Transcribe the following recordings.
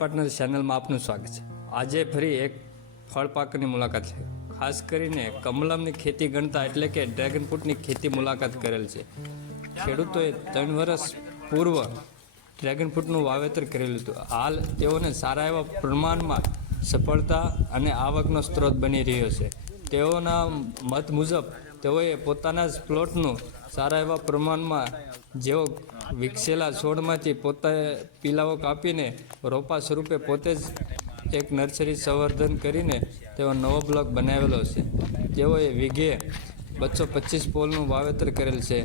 Partner ચેનલમાં આપનું સ્વાગત છે। આજે ફરી એક ફળ પાકની મુલાકાત છે। ખાસ કરીને કમલમની ખેતી ગણતા એટલે કે ડ્રેગન ફ્રૂટની ખેતી મુલાકાત કરેલ છે। ખેડૂતોએ 3 વર્ષ પૂર્વ ડ્રેગન ફ્રૂટનું વાવેતર કરેલું હતું। હાલ તેઓને સારા એવા પ્રમાણમાં સફળતા અને આવકનો સ્ત્રોત બની રહ્યો છે। તેઓના મત મુજબ તેઓએ પોતાના જ પ્લોટનું સારા એવા પ્રમાણમાં જેઓ વિકસેલા છોડમાંથી પોતે પીલાઓ કાપીને રોપા સ્વરૂપે પોતે જ એક નર્સરી સંવર્ધન કરીને તેઓ નવો બ્લોક બનાવેલો છે। તેઓએ વીઘે 225 પોલનું વાવેતર કરેલ છે।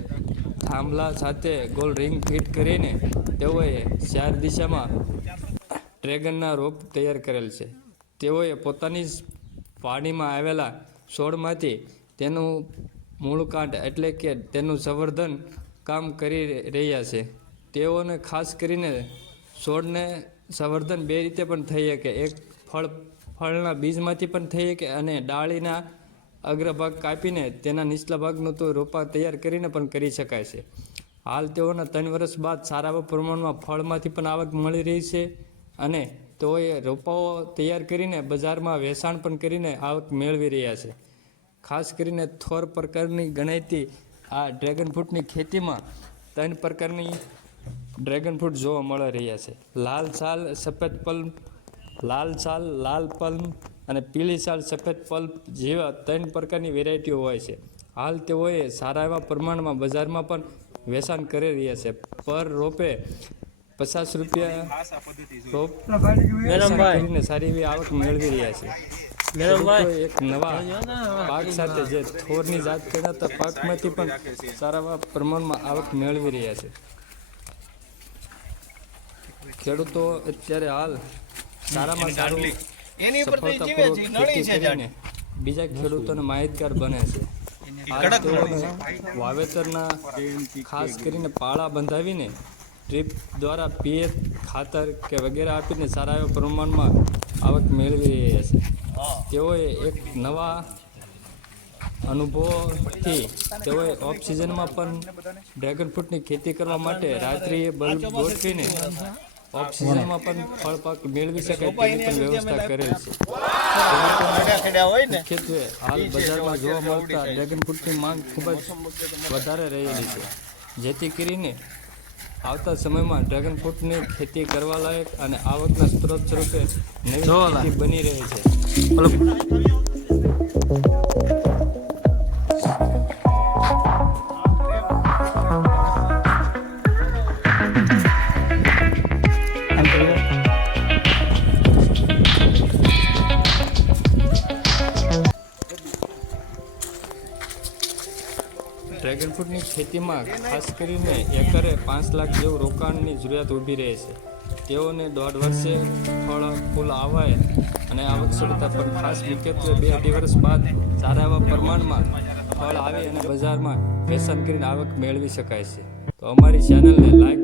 થાંભલા સાથે ગોલ રિંગ ફિટ કરીને તેઓએ 4 દિશામાં ડ્રેગનના રોપ તૈયાર કરેલ છે। તેઓએ પોતાની વાડીમાં આવેલા છોડમાંથી તેનું મૂળકાંડ એટલે કે તેનું સંવર્ધન કામ કરી રહ્યા છે। તેઓને ખાસ કરીને છોડને સંવર્ધન 2 રીતે પણ થઈ શકે। એક ફળના બીજમાંથી પણ થઈ શકે અને ડાળીના અગ્રભાગ કાપીને તેના નીચલા ભાગનું તો રોપા તૈયાર કરીને પણ કરી શકાય છે। હાલ તેઓના 3 વર્ષ બાદ સારા પ્રમાણમાં ફળમાંથી પણ આવક મળી રહી છે અને તેઓએ રોપાઓ તૈયાર કરીને બજારમાં વેચાણ પણ કરીને આવક મેળવી રહ્યા છે। ખાસ કરીને થોર પ્રકારની ગણાતી આ ડ્રેગન ફ્રૂટની ખેતીમાં 3 પ્રકારની ડ્રેગન ફ્રૂટ જોવા મળી રહ્યા છે। લાલ છાલ સફેદ પલ્પ, લાલ છાલ લાલ પલ્પ અને પીળી છાલ સફેદ પલ્પ જેવા 3 પ્રકારની વેરાયટીઓ હોય છે। હાલ તેઓએ સારા એવા પ્રમાણમાં બજારમાં પણ વેચાણ કરી રહ્યા છે। પર રોપે 50 રૂપિયા રોપ કરીને સારી એવી આવક મેળવી રહ્યા છે। એક નવા પાક સાથે જે થોરની જાત ગણાતા પાકમાંથી પણ સારા પ્રમાણમાં આવક મેળવી રહ્યા છે। ખેડૂતો અત્યારે હાલ સારામાં સારું સફળતાપૂર્વક ખેતી કરીને બીજા ખેડૂતોને માહિતગાર બને છે। હાલ તેઓને વાવેતરના ખાસ કરીને પાળા બંધાવીને ડ્રીપ દ્વારા પિયત ખાતર કે વગેરે આપીને સારા એવા પ્રમાણમાં આવક મેળવી રહ્યા છે। તેઓએ એક નવા અનુભવોથી તેઓએ ઓફ સિઝનમાં પણ ડ્રેગન ફ્રૂટની ખેતી કરવા માટે રાત્રિએ બલ્બ ગોઠવીને ઓફ સિઝનમાં પણ ફળ પાક મેળવી શકાય તેની પણ વ્યવસ્થા કરેલ છે। મુખ્યત્વે હાલ બજારમાં જોવા મળતા ડ્રેગન ફ્રૂટની માંગ ખૂબ જ વધારે રહેલી છે, જેથી કરીને આવતા સમયમાં ડ્રેગન ફ્રૂટની ખેતી કરવા લાયક અને આવકના સ્ત્રોત સ્વરૂપે નવી ખેતી બની રહી છે। ડ્રેગન ફ્રૂટની ખેતીમાં ખાસ કરીને એકરે 5 લાખ જેવું રોકાણની જરૂરિયાત ઊભી રહે છે। તેઓને 1.5 વર્ષે ફૂલ આવે અને આવક શરૂતા પણ ખાસ મુખ્યત્વે 2-2 વર્ષ બાદ સારા એવા પ્રમાણમાં ફળ આવી અને બજારમાં વેચાણ કરીને આવક મેળવી શકાય છે। તો અમારી ચેનલને લાઈક